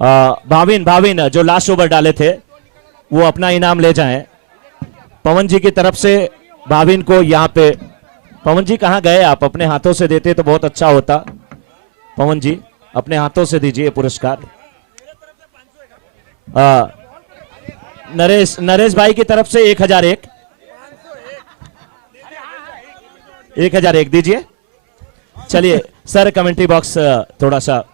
भाविन भाविन जो last over डाले थे वो अपना इनाम ले जाएं। पवन जी की तरफ से भाविन को यहाँ पे। पवन जी कहाँ गए आप? अपने हाथों से देते तो बहुत अच्छा होता। पवन जी अपने हाथों से दीजिए पुरस्कार। नरेश नरेश भाई की तरफ से 1001 1001 दीजिए। चलिए सर कमेंट्री बॉक्स थोड़ा सा।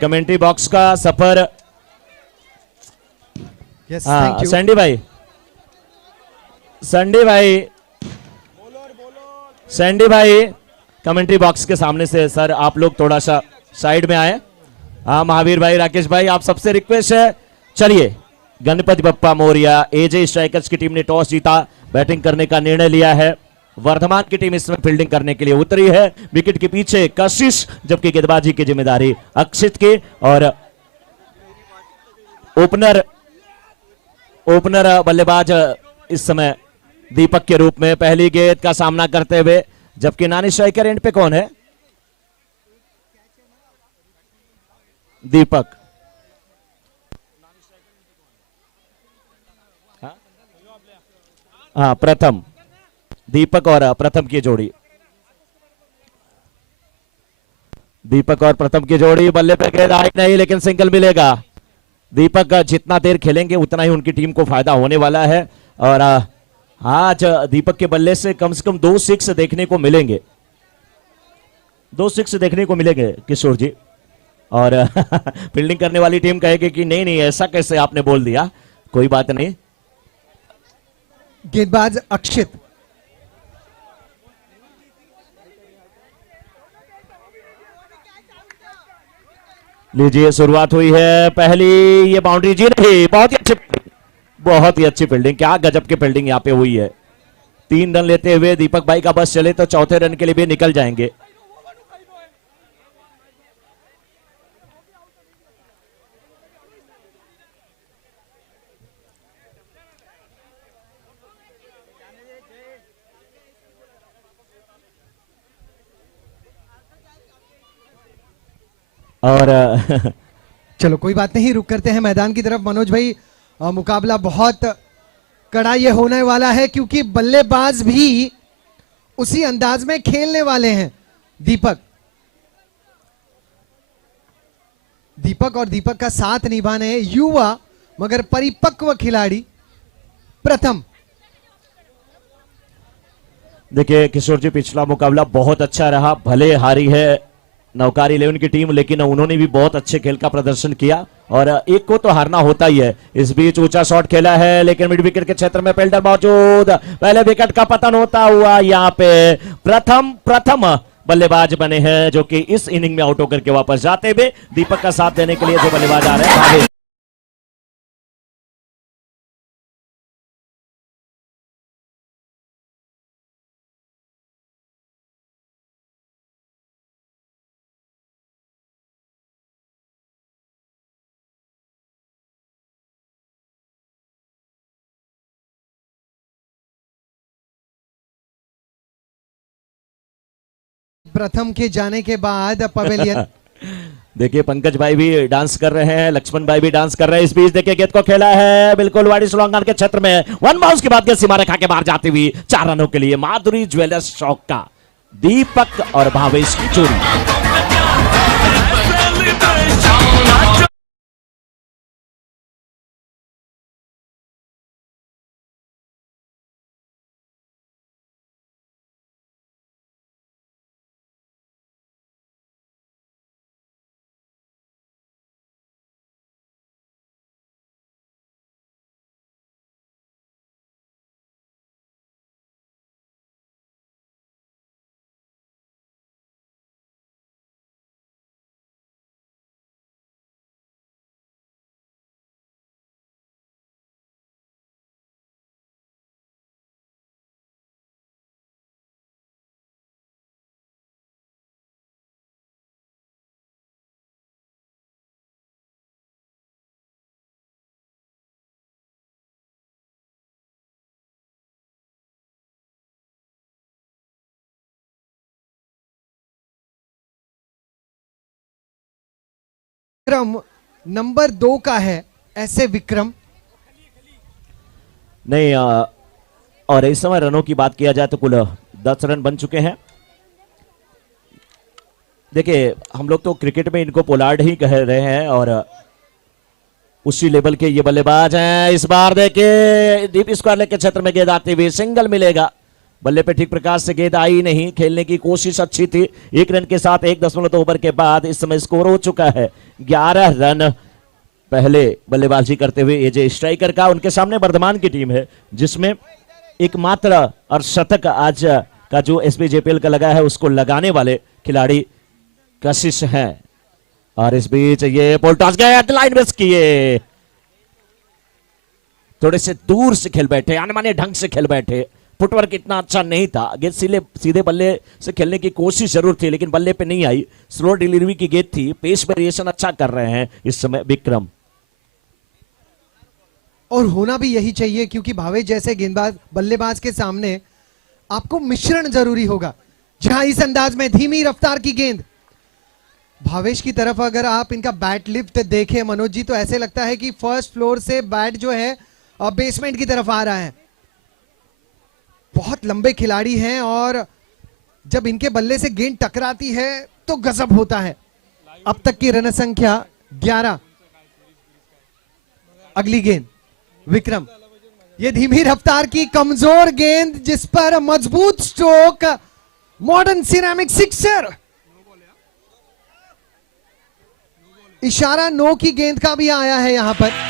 कमेंट्री बॉक्स का सफर। Thank you. सैंडी भाई सैंडी भाई सैंडी भाई कमेंट्री बॉक्स के सामने से सर आप लोग थोड़ा सा साइड में आए। हाँ महावीर भाई राकेश भाई आप सबसे रिक्वेस्ट है। चलिए गणपति बप्पा मोरिया। एजे स्ट्राइकर्स की टीम ने टॉस जीता, बैटिंग करने का निर्णय लिया है। वर्धमान की टीम इसमें फील्डिंग करने के लिए उतरी है। विकेट के पीछे कशिश, जबकि गेंदबाजी की जिम्मेदारी अक्षित की। और ओपनर बल्लेबाज इस समय दीपक के रूप में पहली गेंद का सामना करते हुए। जबकि नॉन स्ट्राइकर एंड पे कौन है? दीपक। हाँ प्रथम, दीपक और प्रथम की जोड़ी। दीपक और प्रथम की जोड़ी। बल्ले पे गेंद आई नहीं, लेकिन सिंगल मिलेगा। दीपक जितना देर खेलेंगे उतना ही उनकी टीम को फायदा होने वाला है। और आज दीपक के बल्ले से कम 2 6 देखने को मिलेंगे। 2 6 देखने को मिलेंगे किशोर जी। और फील्डिंग करने वाली टीम कहेगी कि नहीं नहीं ऐसा कैसे आपने बोल दिया। कोई बात नहीं। गेंदबाज अक्षित। लीजिए शुरुआत हुई है पहली। ये बाउंड्री जी नहीं, बहुत ही अच्छी फील्डिंग। क्या गजब की फील्डिंग यहाँ पे हुई है। 3 रन लेते हुए दीपक भाई का बस चले तो चौथे रन के लिए भी निकल जाएंगे। और चलो कोई बात नहीं, रुक करते हैं मैदान की तरफ। मनोज भाई मुकाबला बहुत कड़ा ये होने वाला है, क्योंकि बल्लेबाज भी उसी अंदाज में खेलने वाले हैं। दीपक और दीपक का साथ निभाने युवा मगर परिपक्व खिलाड़ी प्रथम। देखिए किशोर जी पिछला मुकाबला बहुत अच्छा रहा। भले हारी है नवकार 11 की टीम, लेकिन उन्होंने भी बहुत अच्छे खेल का प्रदर्शन किया। और एक को तो हारना होता ही है। इस बीच ऊंचा शॉट खेला है, लेकिन मिड विकेट के क्षेत्र में फील्डर मौजूद। पहले विकेट का पतन होता हुआ यहाँ पे प्रथम बल्लेबाज बने हैं, जो कि इस इनिंग में आउट होकर के वापस जाते हुए दीपक का साथ देने के लिए जो बल्लेबाज आ रहे हैं। प्रथम के जाने के बाद पवेलियन। देखिए पंकज भाई भी डांस कर रहे हैं, लक्ष्मण भाई भी डांस कर रहे हैं। इस बीच देखिए गेंद को खेला है बिल्कुल वाइड स्लोंगन के क्षेत्र में। 1 बाउंस के बाद गेंद सीमा रेखा के बाहर जाती हुई 4 रनों के लिए माधुरी ज्वेलर्स चौक का दीपक और भावेश की जोड़ी। विक्रम नंबर 2 का है, ऐसे विक्रम। नहीं और इस समय रनों की बात किया जाए तो कुल 10 रन बन चुके हैं। देखिए हम लोग तो क्रिकेट में इनको पोलार्ड ही कह रहे हैं और उसी लेवल के ये बल्लेबाज हैं। इस बार देखिए डीप स्क्वायर लेग के क्षेत्र में गेंद आते हुए सिंगल मिलेगा। बल्ले पे ठीक प्रकार से गेंद आई नहीं, खेलने की कोशिश अच्छी थी। 1 रन के साथ 1.2 ओवर के बाद इस समय स्कोर हो चुका है 11 रन। पहले बल्लेबाजी करते हुए एजे स्ट्राइकर का, उनके सामने वर्धमान की टीम है जिसमें एकमात्र और शतक आज का जो एसपीजेपीएल का लगा है उसको लगाने वाले खिलाड़ी कशिश हैं। और इस बीच ये बॉल टॉस गया, लाइन मिस किए, थोड़े से दूर से खेल बैठे, अनमाने ढंग से खेल बैठे। फुटवर्क इतना अच्छा नहीं था, गेंद सीधे बल्ले से खेलने की कोशिश जरूर थी लेकिन बल्ले पे नहीं आई। स्लो डिलीवरी की गेंद थी। पेस वेरिएशन अच्छा कर रहे हैं इस समय विक्रम, और होना भी यही चाहिए क्योंकि भावेश जैसे गेंदबाज बल्लेबाज के सामने आपको मिश्रण जरूरी होगा। जहां इस अंदाज में धीमी रफ्तार की गेंद भावेश की तरफ, अगर आप इनका बैट लिफ्ट देखें मनोज जी, तो ऐसे लगता है कि फर्स्ट फ्लोर से बैट जो है बेसमेंट की तरफ आ रहा है। बहुत लंबे खिलाड़ी हैं और जब इनके बल्ले से गेंद टकराती है तो गजब होता है। अब तक की रन संख्या 11। अगली गेंद विक्रम, ये धीमी रफ्तार की कमजोर गेंद जिस पर मजबूत स्ट्रोक, मॉडर्न सिरेमिक सिक्सर। इशारा नो की गेंद का भी आया है यहां पर।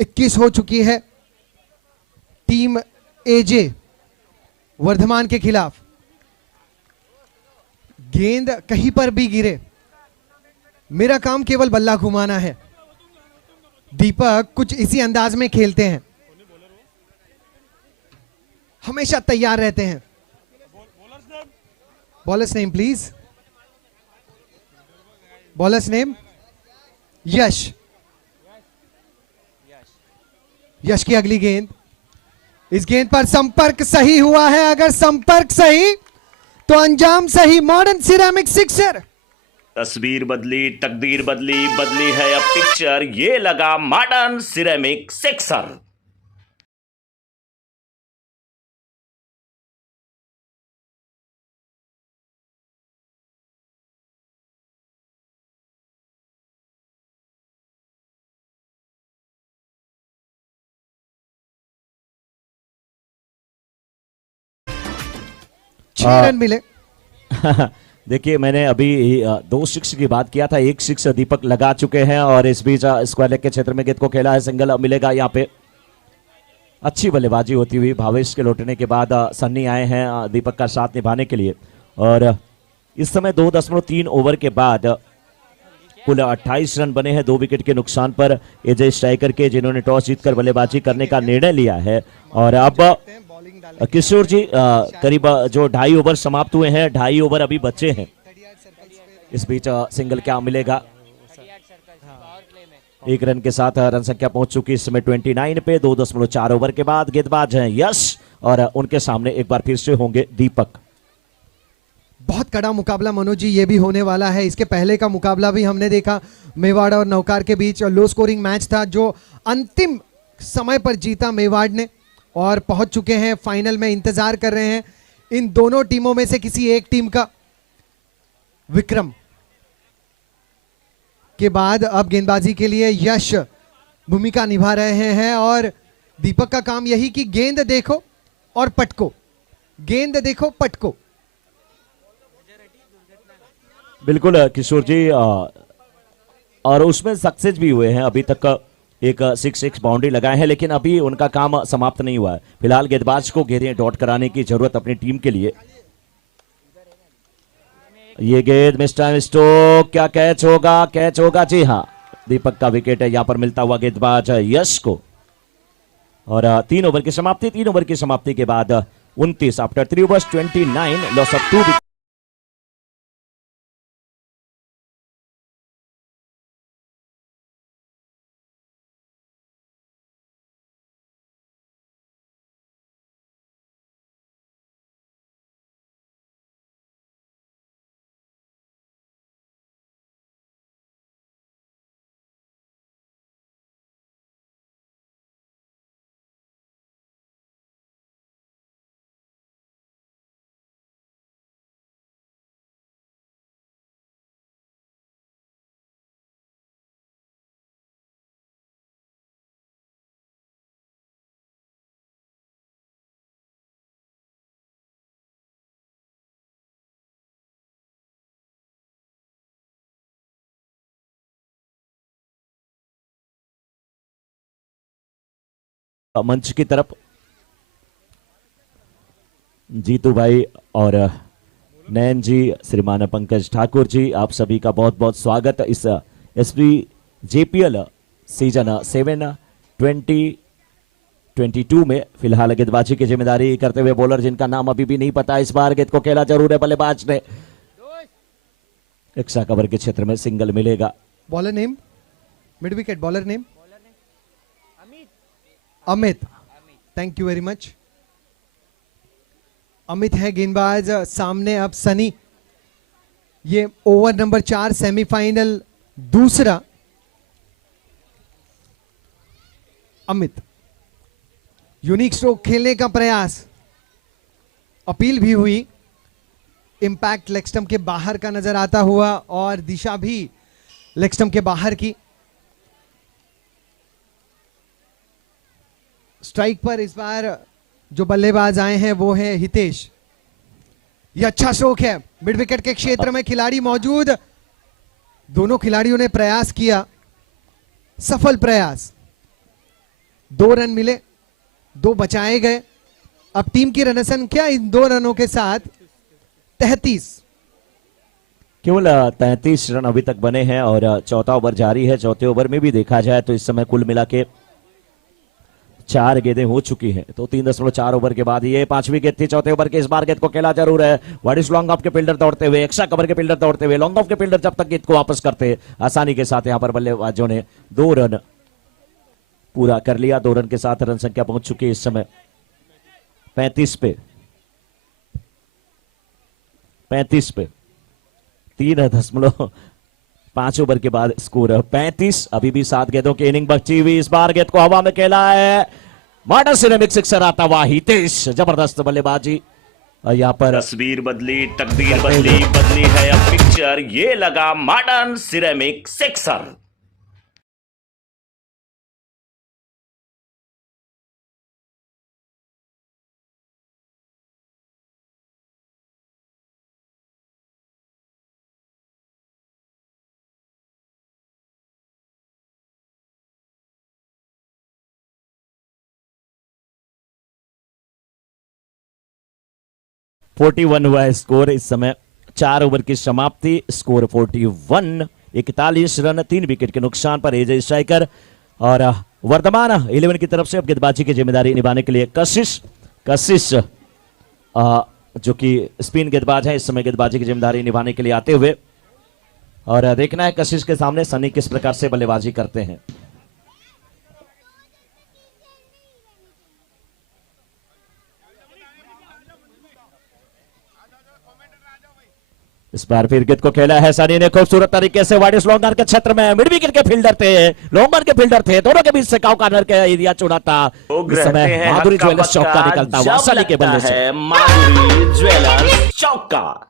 इक्कीस हो चुकी है टीम एजे वर्धमान के खिलाफ। गेंद कहीं पर भी गिरे, मेरा काम केवल बल्ला घुमाना है। दीपक कुछ इसी अंदाज में खेलते हैं, हमेशा तैयार रहते हैं। Bowlers name please. Bowlers name Yash. Yash की अगली गेंद इस गेंद पर संपर्क सही हुआ है, अगर संपर्क सही तो अंजाम सही। Modern ceramic sixer. तस्वीर बदली, तकदीर बदली, बदली है अब पिक्चर, ये लगा मॉडर्न सिरेमिक सिक्सर। छह रन मिले। देखिए मैंने अभी 2 सिक्स की बात किया था, 1 सिक्स दीपक लगा चुके हैं और इस बीच स्क्वायर लेग के क्षेत्र में गेंद को खेला है, सिंगल मिलेगा यहाँ पे। अच्छी बल्लेबाजी होती हुई भावेश के लौटने के बाद सन्नी आए हैं दीपक का साथ निभाने के लिए। और इस समय 2.3 ओवर के बाद कुल 28 रन बने हैं 2 विकेट के नुकसान पर एजे स्ट्राइकर के, जिन्होंने टॉस जीतकर बल्लेबाजी करने का निर्णय लिया है। और अब किशोर जी करीब जो 2.5 ओवर समाप्त हुए हैं, 2.5 ओवर अभी बचे हैं। इस बीच सिंगल क्या मिलेगा? 1 रन के साथ रन संख्या पहुंच चुकी इस समय 29 पे। 2.4 ओवर के बाद गेंदबाज हैं यश और उनके सामने एक बार फिर से होंगे दीपक। बहुत कड़ा मुकाबला मनोज जी ये भी होने वाला है। इसके पहले का मुकाबला भी हमने देखा, मेवाड़ और नौकार के बीच लो स्कोरिंग मैच था जो अंतिम समय पर जीता मेवाड़ ने और पहुंच चुके हैं फाइनल में। इंतजार कर रहे हैं इन दोनों टीमों में से किसी एक टीम का। विक्रम के बाद अब गेंदबाजी के लिए यश भूमिका निभा रहे हैं और दीपक का काम यही कि गेंद देखो और पटको, गेंद देखो पटको। बिल्कुल किशोर जी, और उसमें सक्सेस भी हुए हैं। अभी तक एक 6 बाउंड्री लगाए हैं, लेकिन अभी उनका काम समाप्त नहीं हुआ है। फिलहाल गेंदबाज को घेरे डॉट कराने की जरूरत अपनी टीम के लिए। ये गेंद मिस्टर स्टोक, क्या कैच होगा? कैच होगा, जी हाँ। दीपक का विकेट है यहां पर मिलता हुआ गेंदबाज यश को। और 3 ओवर की समाप्ति, 3 ओवर की समाप्ति के बाद 29 आफ्टर 3 ओवर्स 29 लॉस ऑफ 2। मंच की तरफ जीतू भाई और नयन जी, श्रीमान पंकज ठाकुर जी, आप सभी का बहुत बहुत स्वागत इस एसपी जेपीएल सीजन 7 2022 में। फिलहाल गेंदबाजी की जिम्मेदारी करते हुए बॉलर जिनका नाम अभी भी नहीं पता, इस बार गेंद को खेला जरूर है बल्लेबाज ने। एक्स्ट्रा कवर के क्षेत्र में सिंगल मिलेगा। Bowler name, mid wicket bowler name Amit. Thank you very much. Amit है गेंदबाज। सामने अब सनी। ये ओवर नंबर 4 सेमीफाइनल दूसरा। अमित यूनिक स्ट्रोक खेलने का प्रयास, अपील भी हुई। इंपैक्ट लेग स्टंप के बाहर का नजर आता हुआ और दिशा भी लेग स्टंप के बाहर की। स्ट्राइक पर इस बार जो बल्लेबाज आए हैं वो है हितेश। ये अच्छा स्ट्रोक है, मिड विकेट के क्षेत्र में खिलाड़ी मौजूद। दोनों खिलाड़ियों ने प्रयास किया, सफल प्रयास। 2 रन मिले, 2 बचाए गए। अब टीम की रन संख्या इन 2 रनों के साथ 33। केवल 33 रन अभी तक बने हैं और चौथा ओवर जारी है। चौथे ओवर में भी देखा जाए तो इस समय कुल मिला के 4 गेंदें हो चुकी हैं। तो 3.4 ओवर के बाद ये 5वीं गेंद थी चौथे ओवर के। इस बार गेंद को खेला जरूर है। वाइड इज लॉन्ग ऑफ के फील्डर दौड़ते हुए, एक्स्ट्रा कवर के फील्डर दौड़ते हुए, लॉन्ग ऑफ के फील्डर जब तक गेंद को वापस करते, आसानी के साथ यहां पर बल्लेबाजों ने 2 रन पूरा कर लिया। 2 रन के साथ रन संख्या पहुंच चुकी है इस समय 35 पे 3.5 ओवर के बाद स्कोर 35। अभी भी 7 गेंदों की इनिंग बची हुई। इस बार गेंद को हवा में खेला है, मॉडर्न सिरेमिक सिक्सर आता हुआ हितेश, जबरदस्त बल्लेबाजी। और यहाँ पर तस्वीर बदली, तकदीर बदली, बदली है अब पिक्चर, ये लगा modern ceramic sixer. Forty one हुआ है स्कोर इस समय। 4 ओवर की समाप्ति, स्कोर 41, 41 रन, 3 विकेट के नुकसान पर एजे स्ट्राइकर। और वर्तमान 11 की तरफ से अब गेंदबाजी की जिम्मेदारी निभाने के लिए कशिश जो कि स्पिन गेंदबाज है, इस समय गेंदबाजी की जिम्मेदारी निभाने के लिए आते हुए। और देखना है कशिश के सामने सनी किस प्रकार से बल्लेबाजी करते हैं। इस बार फिर गेंद को खेला है सनी ने खूबसूरत तरीके से वाइड लॉन्गर के क्षेत्र में। मिड विकेट के फील्डर थे, लॉन्गर के फील्डर थे, दोनों के बीच से काउ कॉर्नर के एरिया चुना था। इस समय माधुरी ज्वेलर्स चौका निकलता हुआ सनी के बल्ले से। माधुरी ज्वेलर्स चौका।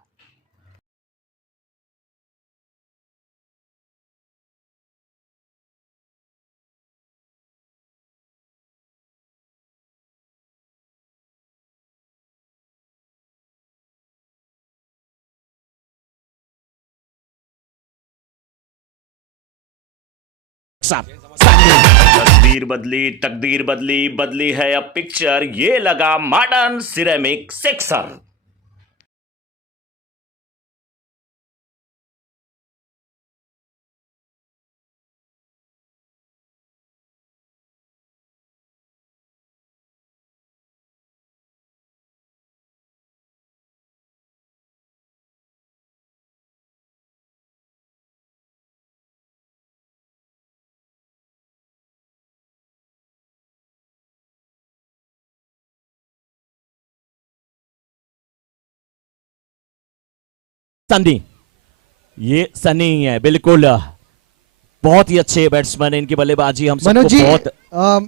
तस्वीर बदली, तकदीर बदली, बदली है अब पिक्चर, ये लगा मॉडर्न सिरेमिक सिक्सर। सनी, ये सनी है बिल्कुल, बहुत ही अच्छे बैट्समैन। इनकी बल्लेबाजी हम मनोज सबको जी बहुत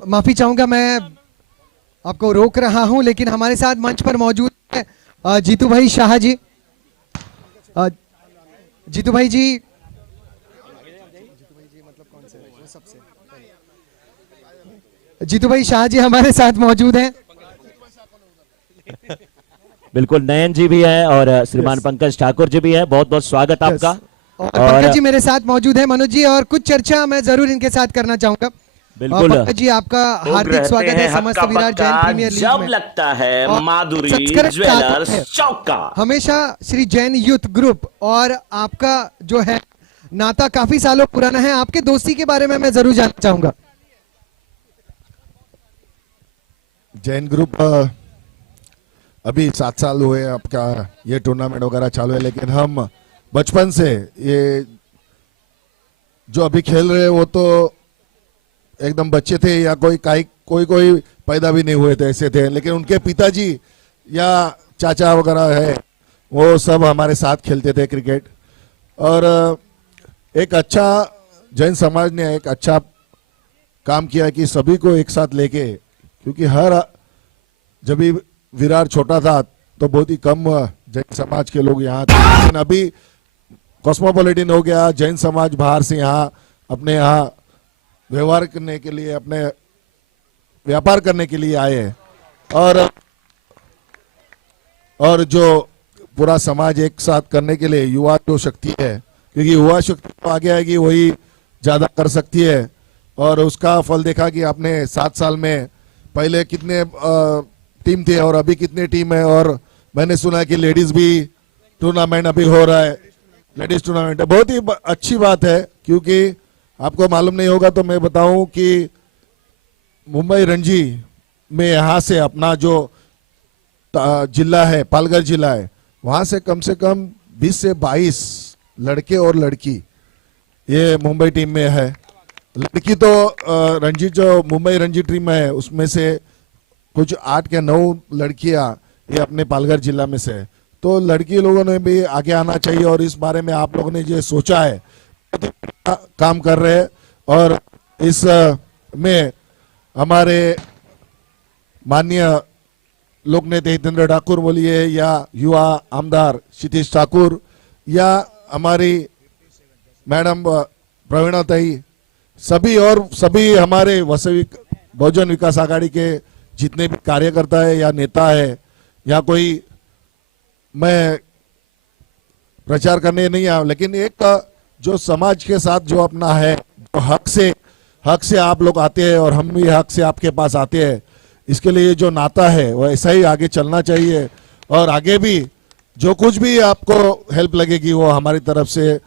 माफी चाहूंगा, मैं आपको रोक रहा हूं, लेकिन हमारे साथ मंच पर मौजूद है जीतू भाई शाह जी। जीतू भाई जी, जीतू भाई शाह जी हमारे साथ मौजूद हैं। बिल्कुल, नयन जी भी हैं और श्रीमान पंकज ठाकुर जी भी हैं। बहुत बहुत स्वागत आपका। और पंकज जी मेरे साथ मौजूद है। मनोज जी, और कुछ चर्चा मैं जरूर इनके साथ करना चाहूंगा। बिल्कुल पंकज जी, आपका हार्दिक स्वागत है समस्त विराट जैन प्रीमियर लीग जब में। लगता है और माधुरी सब्सक्राइब ज्वेलर्स है। चौका। हमेशा श्री जैन यूथ ग्रुप और आपका जो है नाता काफी सालों पुराना है, आपके दोस्ती के बारे में मैं जरूर जानना चाहूंगा। जैन ग्रुप अभी 7 साल हुए आपका, ये टूर्नामेंट वगैरह चालू है, लेकिन हम बचपन से ये जो अभी खेल रहे हैं वो तो एकदम बच्चे थे या कोई पैदा भी नहीं हुए थे, ऐसे थे। लेकिन उनके पिताजी या चाचा वगैरह है, वो सब हमारे साथ खेलते थे क्रिकेट। और एक अच्छा जैन समाज ने एक अच्छा काम किया कि सभी को एक साथ लेके, क्योंकि जब भी विरार छोटा था तो बहुत ही कम जैन समाज के लोग यहाँ थे, लेकिन अभी कॉस्मोपॉलिटन हो गया। जैन समाज बाहर से यहाँ अपने यहाँ व्यवहार करने के लिए, अपने व्यापार करने के लिए आए हैं। और जो पूरा समाज एक साथ करने के लिए युवा जो शक्ति है, क्योंकि युवा शक्ति तो आगे आएगी वही ज्यादा कर सकती है। और उसका फल देखा कि आपने 7 साल में पहले कितने टीम थे और अभी कितने टीम है। और मैंने सुना कि लेडीज भी टूर्नामेंट अभी हो रहा है, लेडीज टूर्नामेंट है, बहुत ही अच्छी बात है। क्योंकि आपको मालूम नहीं होगा तो मैं बताऊं कि मुंबई रणजी में यहाँ से अपना जो जिला है, पालघर जिला है, वहां से कम 20 से 22 लड़के और लड़की ये मुंबई टीम में है। लड़की तो रणजी जो मुंबई रणजी टीम है उसमें से कुछ 8 या 9 लड़कियां ये अपने पालघर जिला में से है। तो लड़की लोगों ने भी आगे आना चाहिए और इस बारे में आप लोगों ने जो सोचा है काम कर रहे हैं। और इस में हमारे माननीय लोक नेता हितेंद्र ठाकुर बोलिए या युवा आमदार क्षितिज ठाकुर या हमारी मैडम प्रवीणाताई, सभी हमारे वास्तविक बहुजन विकास आघाड़ी के जितने भी कार्यकर्ता है या नेता है, या कोई मैं प्रचार करने नहीं आया, लेकिन एक जो समाज के साथ जो अपना है, जो हक से आप लोग आते हैं और हम भी हक से आपके पास आते हैं, इसके लिए जो नाता है वो ऐसा ही आगे चलना चाहिए। और आगे भी जो कुछ भी आपको हेल्प लगेगी वो हमारी तरफ से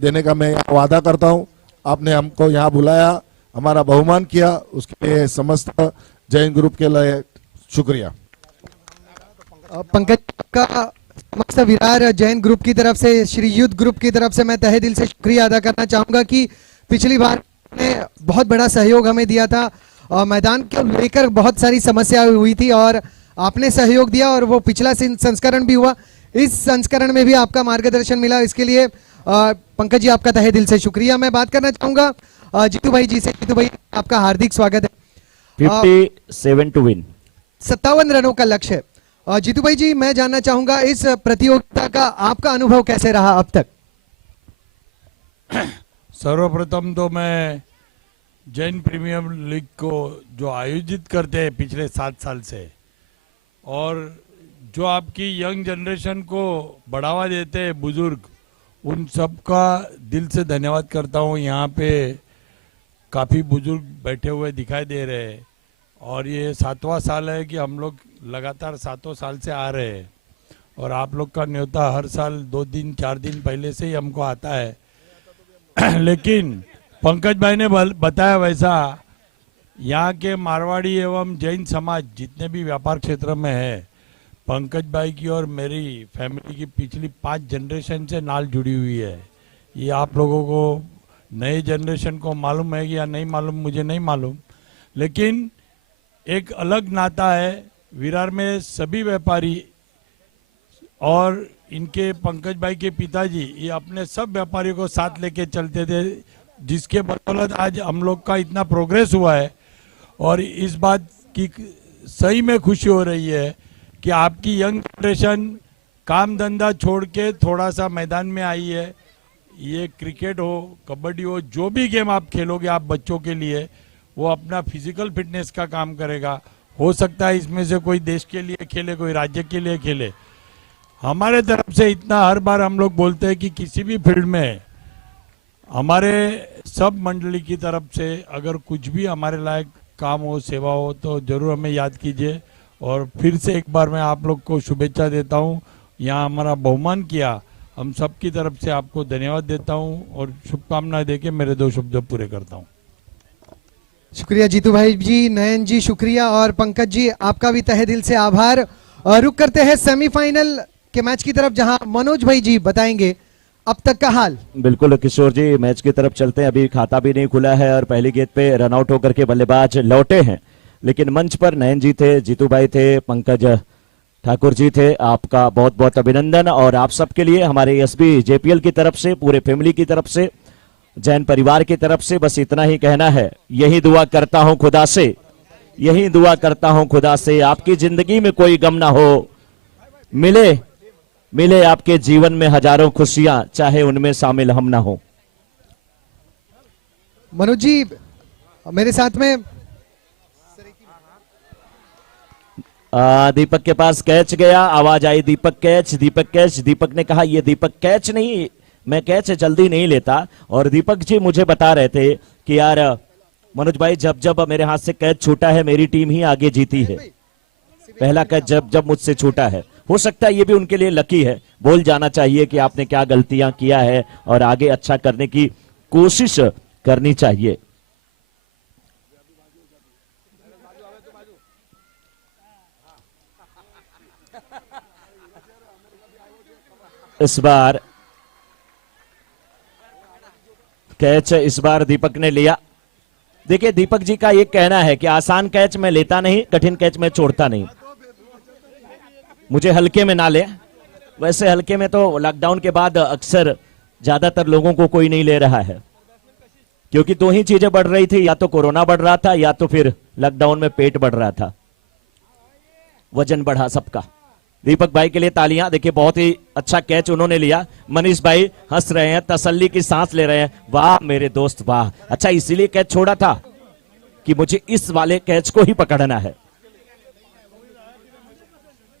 देने का मैं वादा करता हूं। आपने हमको यहाँ बुलाया, हमारा बहुमान किया, उसके लिए समस्त जैन ग्रुप के लिए शुक्रिया। पंकज का समस्त विरार जैन ग्रुप की तरफ से, श्री युद्ध ग्रुप की तरफ से मैं तहे दिल से शुक्रिया अदा करना चाहूंगा कि पिछली बार ने बहुत बड़ा सहयोग हमें दिया था और मैदान को लेकर बहुत सारी समस्या हुई थी और आपने सहयोग दिया और वो पिछला संस्करण भी हुआ, इस संस्करण में भी आपका मार्गदर्शन मिला, इसके लिए पंकज जी आपका तहे दिल से शुक्रिया। मैं बात करना चाहूंगा जीतू भाई जी से। जीतू भाई आपका हार्दिक स्वागत है। 57 टू विन, 57 रनों का लक्ष्य है। जीतू भाई जी, मैं जानना चाहूंगा इस प्रतियोगिता का आपका अनुभव कैसे रहा अब तक? सर्वप्रथम तो मैं जैन प्रीमियर लीग को जो आयोजित करते हैं पिछले 7 साल से, और जो आपकी यंग जनरेशन को बढ़ावा देते हैं बुजुर्ग, उन सब का दिल से धन्यवाद करता हूँ। यहाँ पे काफ़ी बुजुर्ग बैठे हुए दिखाई दे रहे हैं और ये 7वां साल है कि हम लोग लगातार 7 साल से आ रहे हैं और आप लोग का न्योता हर साल 2 दिन 4 दिन पहले से ही हमको आता है। लेकिन पंकज भाई ने बताया वैसा यहाँ के मारवाड़ी एवं जैन समाज जितने भी व्यापार क्षेत्र में है, पंकज भाई की और मेरी फैमिली की पिछली 5 जनरेशन से नाल जुड़ी हुई है। ये आप लोगों को नए जनरेशन को मालूम है या नहीं मालूम मुझे नहीं मालूम, लेकिन एक अलग नाता है। विरार में सभी व्यापारी और इनके पंकज भाई के पिताजी ये अपने सब व्यापारियों को साथ लेके चलते थे, जिसके बदौलत आज हम लोग का इतना प्रोग्रेस हुआ है। और इस बात की सही में खुशी हो रही है कि आपकी यंग जनरेशन काम धंधा छोड़ के थोड़ा सा मैदान में आई है। ये क्रिकेट हो, कबड्डी हो, जो भी गेम आप खेलोगे आप बच्चों के लिए, वो अपना फिजिकल फिटनेस का काम करेगा। हो सकता है इसमें से कोई देश के लिए खेले, कोई राज्य के लिए खेले। हमारे तरफ से इतना हर बार हम लोग बोलते हैं कि किसी भी फील्ड में हमारे सब मंडली की तरफ से अगर कुछ भी हमारे लायक काम हो, सेवा हो, तो जरूर हमें याद कीजिए। और फिर से एक बार मैं आप लोग को शुभेच्छा देता हूं। यहाँ हमारा बहुमान किया, हम सब की तरफ से आपको धन्यवाद देता हूं और शुभकामनाएं देके मेरे 2 शब्द पूरे करता हूं। शुक्रिया जीतू भाई जी, नयन जी शुक्रिया, और पंकज जी आपका भी तहे दिल से आभार। रुक करते हैं सेमीफाइनल के मैच की तरफ, जहां मनोज भाई जी बताएंगे अब तक का हाल। बिल्कुल किशोर जी, मैच की तरफ चलते हैं। अभी खाता भी नहीं खुला है और पहली गेंद पे रनआउट होकर के बल्लेबाज लौटे हैं, लेकिन मंच पर नयन जी थे, जीतू भाई थे, पंकज ठाकुर जी थे। आपका बहुत बहुत अभिनंदन। और आप सबके लिए हमारे एसबी जेपीएल की तरफ से, पूरे फैमिली की तरफ से, जैन परिवार की तरफ से बस इतना ही कहना है। यही दुआ करता हूं खुदा से, यही दुआ करता हूं खुदा से, आपकी जिंदगी में कोई गम ना हो, मिले आपके जीवन में हजारों खुशियां, चाहे उनमें शामिल हम ना हो। मनोज जी मेरे साथ में दीपक के पास कैच गया, आवाज आई दीपक कैच, दीपक कैच। दीपक ने कहा ये दीपक कैच नहीं, मैं कैच जल्दी नहीं लेता। और दीपक जी मुझे बता रहे थे कि यार मनोज भाई, जब जब मेरे हाथ से कैच छूटा है मेरी टीम ही आगे जीती है। पहला कैच जब जब मुझसे छूटा है। हो सकता है ये भी उनके लिए लकी है। बोल जाना चाहिए कि आपने क्या गलतियां किया है और आगे अच्छा करने की कोशिश करनी चाहिए। इस बार कैच इस बार दीपक ने लिया। देखिए दीपक जी का ये कहना है कि आसान कैच मैं लेता नहीं, कठिन कैच मैं छोड़ता नहीं, मुझे हल्के में ना ले। वैसे हल्के में तो लॉकडाउन के बाद अक्सर ज्यादातर लोगों को कोई नहीं ले रहा है, क्योंकि दो ही चीजें बढ़ रही थी, या तो कोरोना बढ़ रहा था या तो फिर लॉकडाउन में पेट बढ़ रहा था, वजन बढ़ा सबका। दीपक भाई के लिए तालियां। देखिए बहुत ही अच्छा कैच उन्होंने लिया। मनीष भाई हंस रहे हैं, तसल्ली की सांस ले रहे हैं, वाह मेरे दोस्त वाह। अच्छा इसीलिए कैच छोड़ा था कि मुझे इस वाले कैच को ही पकड़ना है।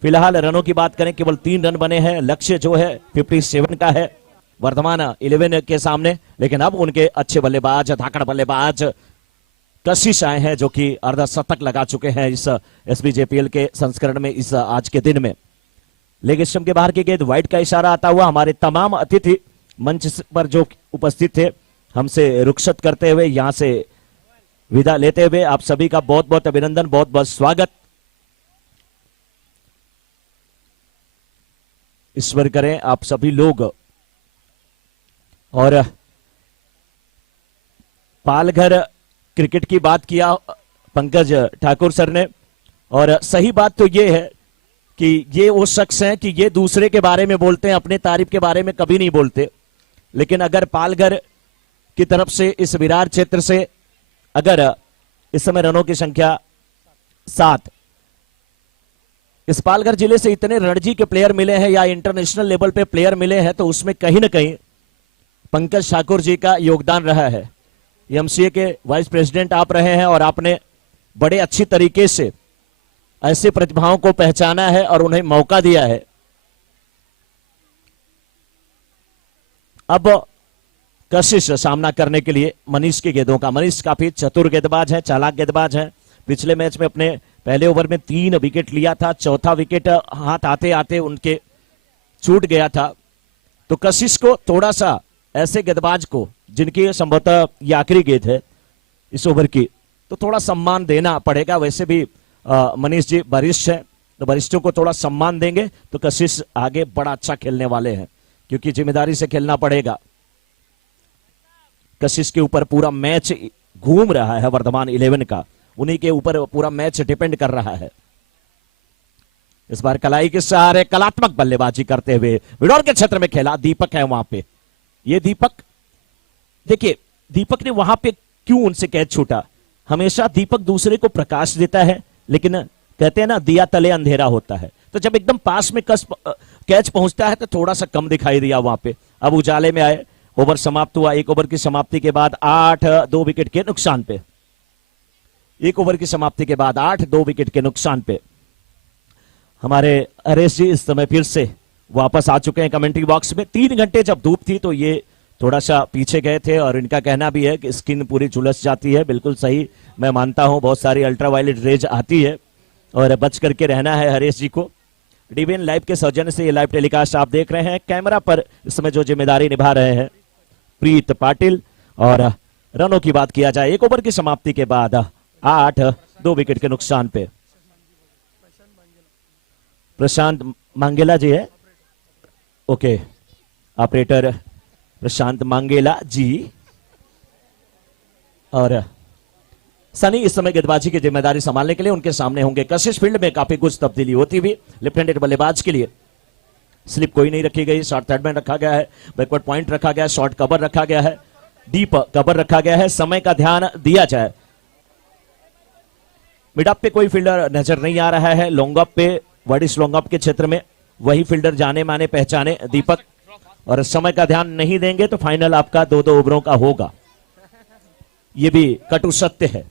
फिलहाल रनों की बात करें, केवल 3 रन बने हैं, लक्ष्य जो है 57 का है वर्तमान 11 के सामने। लेकिन अब उनके अच्छे बल्लेबाज, धाकड़ बल्लेबाज कशिश आए हैं, जो कि अर्धशतक लगा चुके हैं इस एसबीजेपीएल के संस्करण में इस आज के दिन में। लेग स्टंप के बाहर की गेंद, वाइड का इशारा आता हुआ हमारे तमाम अतिथि मंच पर जो उपस्थित थे हमसे रुखसत करते हुए, यहां से विदा लेते हुए आप सभी का बहुत बहुत अभिनंदन, बहुत बहुत स्वागत। ईश्वर करें आप सभी लोग। और पालघर क्रिकेट की बात किया पंकज ठाकुर सर ने, और सही बात तो ये है कि ये वो शख्स हैं कि ये दूसरे के बारे में बोलते हैं, अपने तारीफ के बारे में कभी नहीं बोलते। लेकिन अगर पालघर की तरफ से इस विरार क्षेत्र से अगर इस समय रनों की संख्या 7, इस पालघर जिले से इतने रणजी के प्लेयर मिले हैं या इंटरनेशनल लेवल पे प्लेयर मिले हैं, तो उसमें कहीं ना कहीं पंकज ठाकुर जी का योगदान रहा है। एमसीए के वाइस प्रेसिडेंट आप रहे हैं और आपने बड़े अच्छी तरीके से ऐसे प्रतिभाओं को पहचाना है और उन्हें मौका दिया है। अब कशिश सामना करने के लिए मनीष की गेंदों का। मनीष काफी चतुर गेंदबाज है, चालाक गेंदबाज है। पिछले मैच में अपने पहले ओवर में 3 विकेट लिया था, चौथा विकेट हाथ आते आते उनके छूट गया था। तो कशिश को थोड़ा सा ऐसे गेंदबाज को जिनकी संभवतः ये आखिरी गेंद है इस ओवर की, तो थोड़ा सम्मान देना पड़ेगा। वैसे भी मनीष जी वरिष्ठ हैं, तो वरिष्ठों को थोड़ा सम्मान देंगे तो कशिश आगे बड़ा अच्छा खेलने वाले हैं, क्योंकि जिम्मेदारी से खेलना पड़ेगा। कशिश के ऊपर पूरा मैच घूम रहा है वर्धमान 11 का, उन्हीं के ऊपर पूरा मैच डिपेंड कर रहा है। इस बार कलाई के सहारे कलात्मक बल्लेबाजी करते हुए विडोर के क्षेत्र में खेला। दीपक है वहां पे, ये दीपक, देखिए दीपक ने वहां पे क्यों उनसे कैच छूटा। हमेशा दीपक दूसरे को प्रकाश देता है, लेकिन कहते हैं ना दिया तले अंधेरा होता है, तो जब एकदम पास में कैच पहुंचता है तो थोड़ा सा कम दिखाई दिया वहां पे। अब उजाले में आए, ओवर समाप्त हुआ। 1 ओवर की समाप्ति के बाद 8 2 विकेट के नुकसान पे, 1 ओवर की समाप्ति के बाद 8 2 विकेट के नुकसान पे हमारे हरेश जी इस समय फिर से वापस आ चुके हैं कमेंट्री बॉक्स में। 3 घंटे जब धूप थी तो ये थोड़ा सा पीछे गए थे, और इनका कहना भी है कि स्किन पूरी झुलस जाती है। बिल्कुल सही, मैं मानता हूं, बहुत सारी अल्ट्रावायलेट रेज आती है और बच करके रहना है हरेश जी को। डीबीएन लाइव के सौजन्य से ये लाइव टेलीकास्ट आप देख रहे हैं। कैमरा पर इस समय जो जिम्मेदारी निभा रहे हैं प्रीत पाटिल। और रनों की बात किया जाए, 1 ओवर की समाप्ति के बाद 8 2 विकेट के नुकसान पे प्रशांत मांगेला जी है, ओके, ऑपरेटर प्रशांत मांगेला जी। और सनी इस समय गेंदबाजी की जिम्मेदारी संभालने के लिए उनके सामने होंगे। कशिश फील्ड में काफी कुछ तब्दीली होती हुई लेफ्ट हैंडेड बल्लेबाज के लिए। स्लिप कोई नहीं रखी गई, शॉर्ट थर्ड मैन रखा गया है, बैकवर्ड पॉइंट रखा गया है, शॉर्ट कवर रखा गया है, डीप कवर रखा गया है। समय का ध्यान दिया जाए। मिड अप पे कोई फील्डर नजर नहीं आ रहा है। लॉन्ग अप पे, वर्डिश लॉन्ग अप के क्षेत्र में वही फील्डर जाने माने पहचाने दीपक। और समय का ध्यान नहीं देंगे तो फाइनल आपका 2-2 ओवरों का होगा, ये भी कटु सत्य है।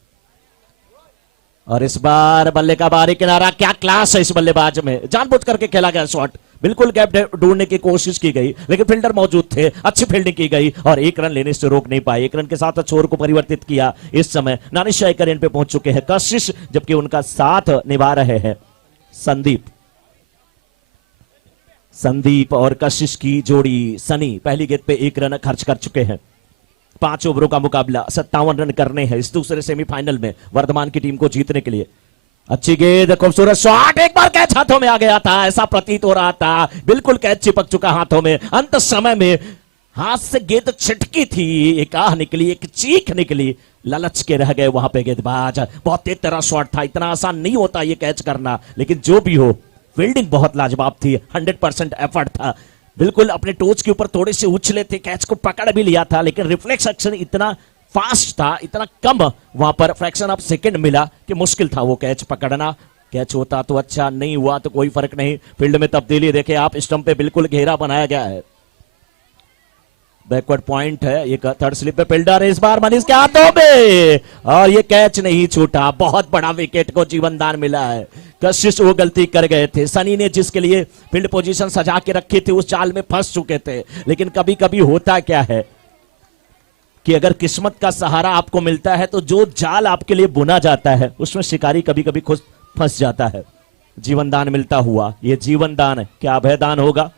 और इस बार बल्ले का बाहरी किनारा, क्या क्लास है इस बल्लेबाज में, जानबूझ करके खेला गया शॉट। बिल्कुल गैप ढूंढने की कोशिश की गई, लेकिन फील्डर मौजूद थे, अच्छी फील्डिंग की गई और 1 रन लेने से रोक नहीं पाए। 1 रन के साथ छोर को परिवर्तित किया। इस समय नानिश शाही करेन पे पहुंच चुके हैं कशिश, जबकि उनका साथ निभा रहे हैं संदीप। संदीप और कशिश की जोड़ी सनी पहली गेंद पे 1 रन खर्च कर चुके हैं। 5 ओवरों का मुकाबला, 57 रन करने हैं इस दूसरे सेमीफाइनल में वर्धमान की टीम को जीतने के लिए। अच्छी गेंद, खूबसूरत शॉट, एक बार कैच हाथों में आ गया था, ऐसा प्रतीत हो रहा था। बिल्कुल कैच चिपक चुका हाथों में। अंत समय में हाथ से गेंद छिटकी थी, एक आह निकली, एक चीख निकली ललच के रह गए वहां पे गेंदबाज। बहुत तेज तरह शॉट था, इतना आसान नहीं होता ये कैच करना, लेकिन जो भी हो फील्डिंग बहुत लाजवाब थी, 100% एफर्ट था। बिल्कुल अपने टोच के ऊपर थोड़े से उछले थे, कैच को पकड़ भी लिया था, लेकिन रिफ्लेक्स एक्शन इतना फास्ट था, इतना कम वहां पर फ्रैक्शन ऑफ सेकंड मिला कि मुश्किल था वो कैच पकड़ना। कैच होता तो अच्छा, नहीं हुआ तो कोई फर्क नहीं। फील्ड में तब्दीली देखे आप, स्टंप पे बिल्कुल घेरा बनाया गया है, बैकवर्ड पॉइंट है। एक थर्ड स्लिप पे फील्डर इस बार मनीष के हाथों में, और ये कैच नहीं छूटा। बहुत बड़ा विकेट को जीवन दान मिला है। कशिश वो गलती कर गए थे, सनी ने जिसके लिए फील्ड पोजीशन सजा के रखी थी उस जाल में फंस चुके थे। लेकिन कभी कभी होता क्या है कि अगर किस्मत का सहारा आपको मिलता है तो जो जाल आपके लिए बुना जाता है उसमें शिकारी कभी कभी खुद फंस जाता है। जीवन दान मिलता हुआ, ये जीवन दान क्या अभय दान होगा?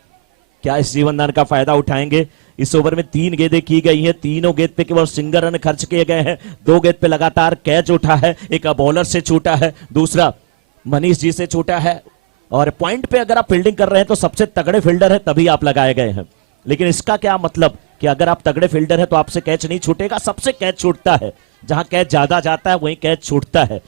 क्या इस जीवन दान का फायदा उठाएंगे? इस ओवर में 3 गेंदें की गई हैं, तीनों गेंद पे केवल सिंगल रन खर्च किए गए हैं। 2 गेंद पे लगातार कैच उठा है, एक बॉलर से छूटा है, दूसरा मनीष जी से छूटा है। और पॉइंट पे अगर आप फील्डिंग कर रहे हैं तो सबसे तगड़े फील्डर है तभी आप लगाए गए हैं। लेकिन इसका क्या मतलब कि अगर आप तगड़े फील्डर है तो आपसे कैच नहीं छूटेगा? सबसे कैच छूटता है, जहां कैच ज्यादा जाता है वहीं कैच छूटता है।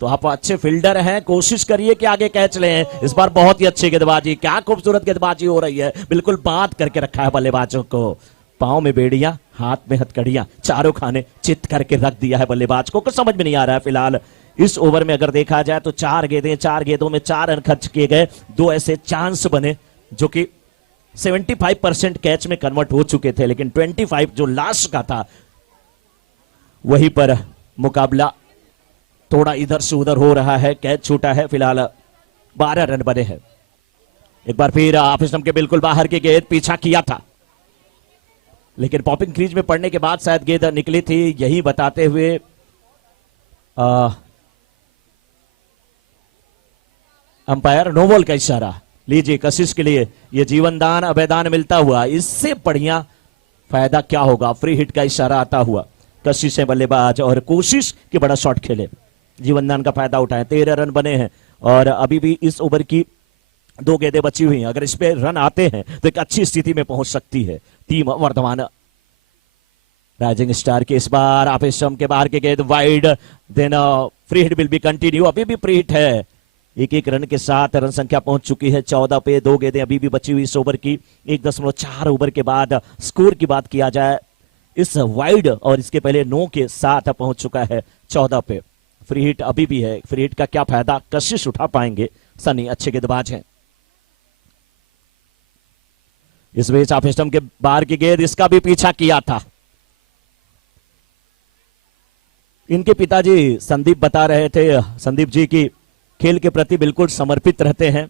तो आप अच्छे फील्डर हैं, कोशिश करिए कि आगे कैच लें। इस बार बहुत ही अच्छी गेंदबाजी, क्या खूबसूरत गेंदबाजी हो रही है, बिल्कुल बांध करके रखा है बल्लेबाजों को। पांव में बेड़ियां, हाथ में हथकड़ियां, चारों खाने चित करके रख दिया है बल्लेबाज को। कुछ समझ में नहीं आ रहा है फिलहाल इस ओवर में। अगर देखा जाए तो 4 गेंदें, 4 गेंदों में 4 रन खर्च किए गए। 2 ऐसे चांस बने जो कि 75% कैच में कन्वर्ट हो चुके थे, लेकिन 25 जो लास्ट का था वहीं पर मुकाबला थोड़ा इधर से उधर हो रहा है। कैच छूटा है, फिलहाल 12 रन बने हैं। एक बार फिर ऑफ स्टंप के बिल्कुल बाहर की गेंद, पीछा किया था लेकिन पॉपिंग क्रीज में पड़ने के बाद शायद गेंद निकली थी, यही बताते हुए अंपायर नो बॉल का इशारा। लीजिए कशिश के लिए यह जीवन दान अभयदान मिलता हुआ, इससे बढ़िया फायदा क्या होगा? फ्री हिट का इशारा आता हुआ। कशिश है बल्लेबाज और कोशिश कि बड़ा शॉट खेले, जीवन दान का फायदा उठाएं। 13 रन बने हैं और अभी भी इस ओवर की 2 गेंदें बची हुई हैं। अगर इस पे रन आते हैं तो एक अच्छी स्थिति में पहुंच सकती है टीम वर्धमान राइजिंग स्टार के। इस बार आप स्टंप के बाहर के गेंद wide, then free hit will be continue. अभी भी फ्री हिट है, 1-1 रन के साथ रन संख्या पहुंच चुकी है 14 पे। 2 गेंदें अभी भी बची हुई इस ओवर की। 1.4 ओवर के बाद स्कोर की बात किया जाए, इस वाइड और इसके पहले 9 के साथ पहुंच चुका है 14 पे। फ्री हिट अभी भी है, फ्री हिट का क्या फायदा कशिश उठा पाएंगे? सनी अच्छे गेंदबाज हैं। इस बीच ऑफ स्टंप के बाहर की गेंद, इसका भी पीछा किया था। इनके पिताजी संदीप बता रहे थे, संदीप जी की खेल के प्रति बिल्कुल समर्पित रहते हैं